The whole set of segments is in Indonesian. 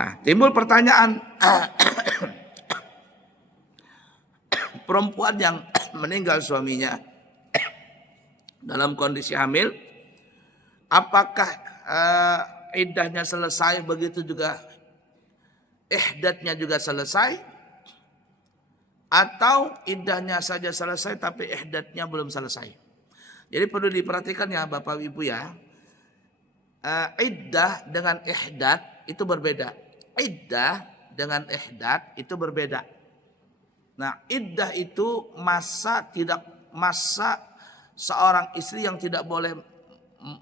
Nah, timbul pertanyaan, perempuan yang meninggal suaminya dalam kondisi hamil, apakah iddahnya selesai, begitu juga ihdatnya juga selesai, atau iddahnya saja selesai tapi ihdatnya belum selesai? Jadi perlu diperhatikan ya Bapak Ibu ya, iddah dengan ihdat itu berbeda. Iddah dengan ihdat itu berbeda. Nah, iddah itu masa seorang istri yang tidak boleh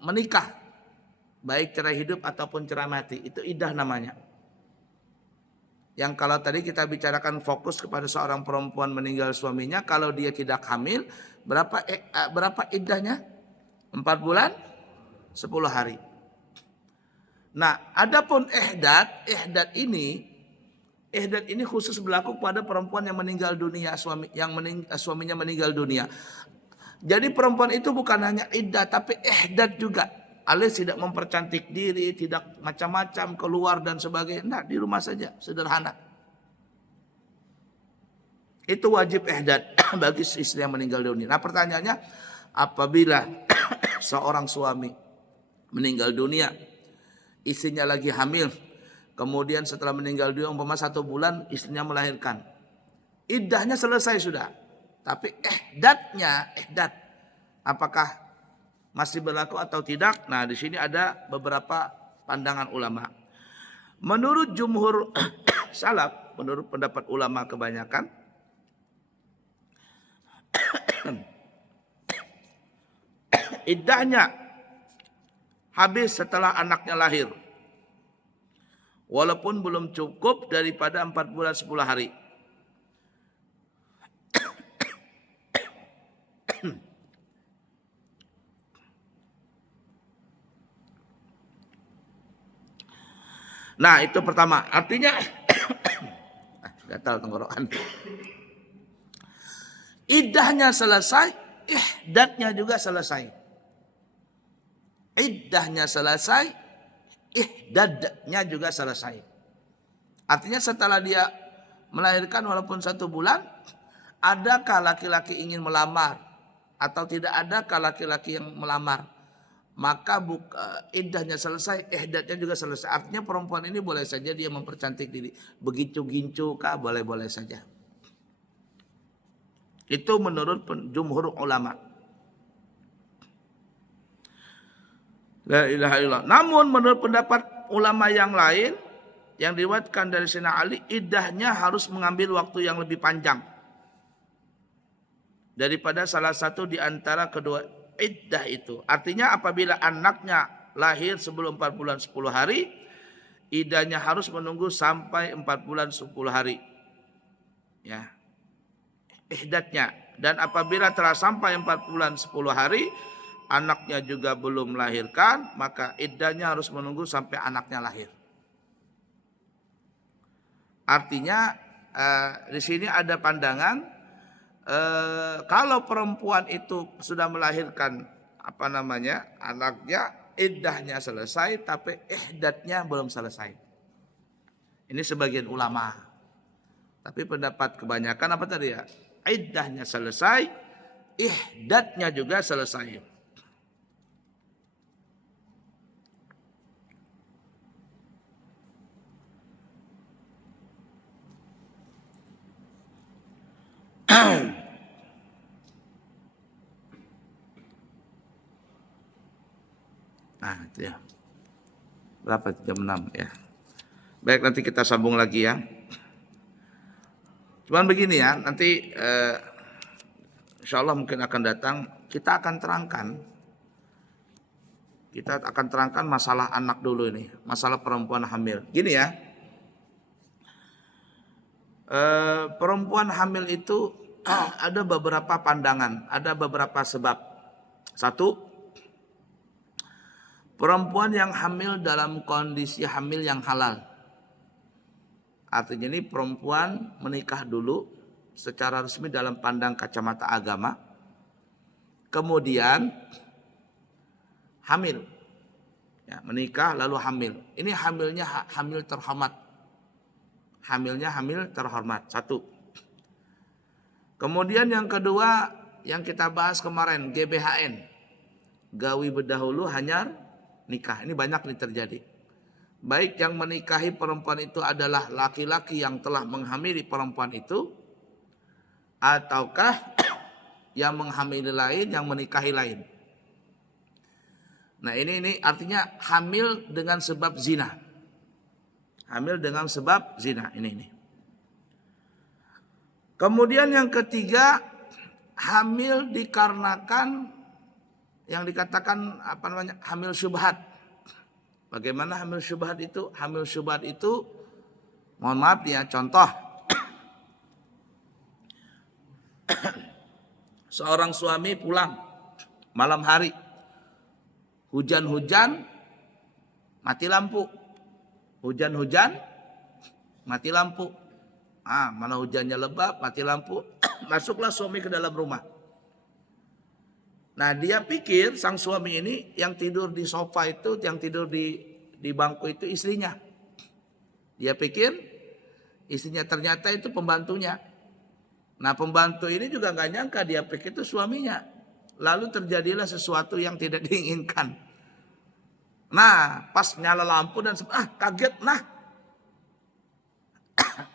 menikah, baik cerai hidup ataupun cerai mati. Itu iddah namanya. Yang kalau tadi kita bicarakan fokus kepada seorang perempuan meninggal suaminya, kalau dia tidak hamil, berapa iddahnya? 4 bulan 10 hari. Nah, adapun ihdat ini khusus berlaku pada perempuan yang meninggal dunia, suaminya meninggal dunia. Jadi perempuan itu bukan hanya iddah tapi ihdat juga, alias tidak mempercantik diri, tidak macam-macam keluar dan sebagainya. Nah, di rumah saja, sederhana. Itu wajib ihdat bagi istri yang meninggal dunia. Nah, pertanyaannya, apabila seorang suami meninggal dunia, istrinya lagi hamil, kemudian setelah meninggal dunia umpama 1 bulan istrinya melahirkan, iddahnya selesai sudah, tapi ihdat apakah masih berlaku atau tidak? Nah, di sini ada beberapa pandangan ulama. Menurut jumhur salaf, menurut pendapat ulama kebanyakan, iddahnya habis setelah anaknya lahir, walaupun belum cukup daripada 4 bulan 10 hari. Nah, itu pertama. Artinya gatal tenggorokan. Iddahnya selesai, ihdatnya juga selesai. Iddahnya selesai, ihdatnya juga selesai. Artinya setelah dia melahirkan walaupun 1 bulan, adakah laki-laki ingin melamar atau tidak adakah laki-laki yang melamar, maka iddahnya selesai, ihdatnya juga selesai. Artinya perempuan ini boleh saja dia mempercantik diri, begitu gincu kah, boleh-boleh saja. Itu menurut jumhur ulama. La ilaha illallah. Namun menurut pendapat ulama yang lain yang diriwayatkan dari Sayyidina Ali, iddahnya harus mengambil waktu yang lebih panjang daripada salah satu di antara kedua iddah itu. Artinya apabila anaknya lahir sebelum 4 bulan 10 hari, iddahnya harus menunggu sampai 4 bulan 10 hari. Ya. Ihdatnya. Dan apabila telah sampai 4 bulan 10 hari, anaknya juga belum melahirkan, maka iddahnya harus menunggu sampai anaknya lahir. Artinya di sini ada pandangan, kalau perempuan itu sudah melahirkan anaknya, iddahnya selesai tapi ihdatnya belum selesai. Ini sebagian ulama. Tapi pendapat kebanyakan apa tadi ya? Iddahnya selesai, ihdatnya juga selesai. Nah, itu ya. Berapa? Jam 6 ya. Baik, nanti kita sambung lagi ya. Cuman begini ya, nanti insya Allah mungkin akan datang, kita akan terangkan masalah anak dulu ini, masalah perempuan hamil. Gini ya, perempuan hamil itu ada beberapa pandangan, ada beberapa sebab. Satu, perempuan yang hamil dalam kondisi hamil yang halal. Artinya ini perempuan menikah dulu secara resmi dalam pandang kacamata agama, kemudian hamil, ya, menikah lalu hamil. Ini hamilnya hamil terhormat, hamilnya hamil terhormat. Satu. Kemudian yang kedua yang kita bahas kemarin, GBHN. Gawi berdahulu hanyar nikah. Ini banyak nih terjadi. Baik yang menikahi perempuan itu adalah laki-laki yang telah menghamili perempuan itu, ataukah yang menghamili lain, yang menikahi lain. Nah ini artinya hamil dengan sebab zina. Hamil dengan sebab zina. Ini. Kemudian yang ketiga, hamil dikarenakan yang dikatakan hamil syubhat. Bagaimana hamil syubhat itu? Hamil syubhat itu, mohon maaf ya, contoh. Seorang suami pulang malam hari, hujan-hujan, mati lampu. Hujan-hujan, mati lampu. Mana hujannya lebat, mati lampu. Masuklah suami ke dalam rumah. Nah dia pikir sang suami ini yang tidur di sofa itu, yang tidur di bangku itu istrinya. Dia pikir istrinya, ternyata itu pembantunya. Nah pembantu ini juga gak nyangka, dia pikir itu suaminya. Lalu terjadilah sesuatu yang tidak diinginkan. Nah pas nyala lampu dan kaget,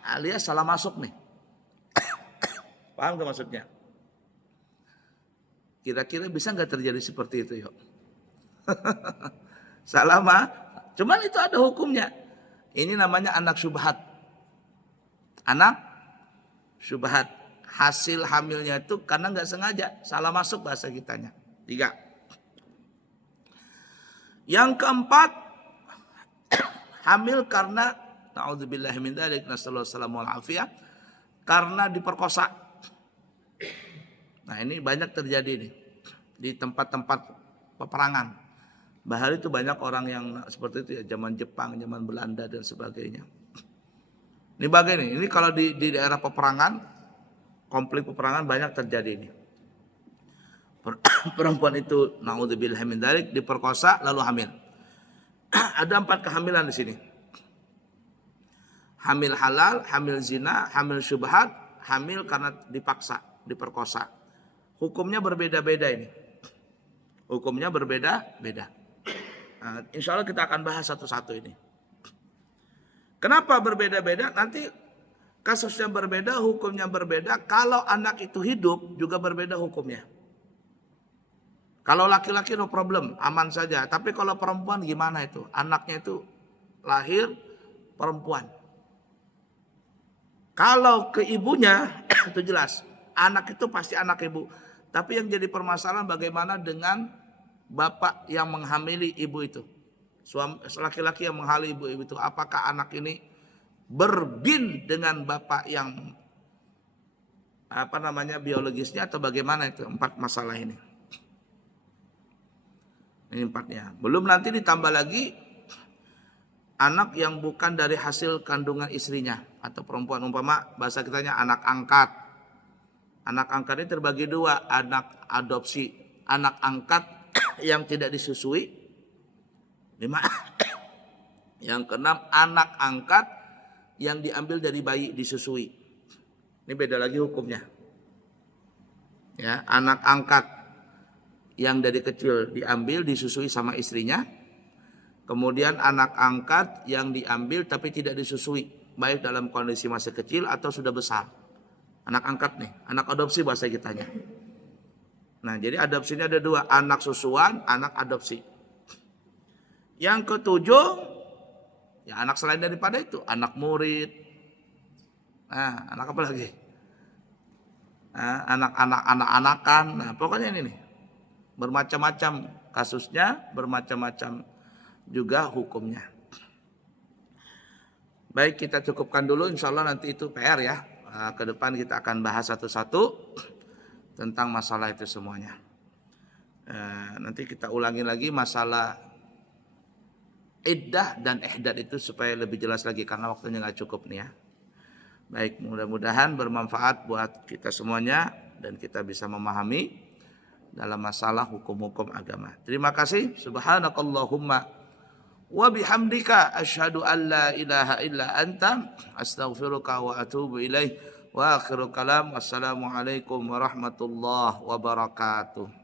alias salah masuk nih. Paham gak maksudnya? Kira-kira bisa nggak terjadi seperti itu yuk? Salah mah, cuman itu ada hukumnya. Ini namanya anak syubhat. Anak syubhat. Hasil hamilnya itu karena nggak sengaja, salah masuk bahasa kitanya. 3. Yang keempat, hamil karena na'udzubillahi min dzalik, nasallallahu alaihi wasallam, karena diperkosa. Nah ini banyak terjadi nih di tempat-tempat peperangan. Bahari itu banyak orang yang seperti itu ya, zaman Jepang, zaman Belanda dan sebagainya. Ini bagaimana? Ini kalau di daerah peperangan, konflik peperangan banyak terjadi ini. Perempuan itu na'udzubillahi min dzalik diperkosa lalu hamil. Ada 4 kehamilan di sini. Hamil halal, hamil zina, hamil syubhat, hamil karena dipaksa, diperkosa. Hukumnya berbeda-beda ini. Hukumnya berbeda-beda. Nah, insya Allah kita akan bahas satu-satu ini. Kenapa berbeda-beda? Nanti kasusnya berbeda, hukumnya berbeda. Kalau anak itu hidup juga berbeda hukumnya. Kalau laki-laki no problem, aman saja. Tapi kalau perempuan gimana itu? Anaknya itu lahir perempuan. Kalau ke ibunya itu jelas. Anak itu pasti anak ibu. Tapi yang jadi permasalahan bagaimana dengan bapak yang menghamili ibu itu. Laki-laki yang menghamili ibu itu. Apakah anak ini berbin dengan bapak yang biologisnya atau bagaimana itu? 4 masalah ini. Ini 4-nya. Belum nanti ditambah lagi anak yang bukan dari hasil kandungan istrinya atau perempuan, umpama bahasa kitanya anak angkat. Anak angkat ini terbagi 2, anak adopsi, anak angkat yang tidak disusui. 5. Yang keenam, anak angkat yang diambil dari bayi disusui. Ini beda lagi hukumnya. Ya, anak angkat yang dari kecil diambil disusui sama istrinya. Kemudian anak angkat yang diambil tapi tidak disusui, baik dalam kondisi masih kecil atau sudah besar. Anak angkat nih, anak adopsi bahasa kitanya. Nah jadi adopsinya ada 2, anak susuan, anak adopsi. Yang ke-7, ya anak selain daripada itu, anak murid. Nah anak apa lagi? Anak-anakan, nah pokoknya ini nih. Bermacam-macam kasusnya, bermacam-macam juga hukumnya. Baik, kita cukupkan dulu, insya Allah nanti itu PR ya. Ke depan kita akan bahas satu-satu tentang masalah itu semuanya. Nanti kita ulangi lagi masalah iddah dan ihdad itu supaya lebih jelas lagi karena waktunya nggak cukup nih ya. Baik, mudah-mudahan bermanfaat buat kita semuanya dan kita bisa memahami dalam masalah hukum-hukum agama. Terima kasih. Subhanakallahumma wa bihamdika asyhadu an la ilaha illa anta astaghfiruka wa atubu ilaih. Wa akhiru kalam, wassalamualaikum warahmatullahi wabarakatuh.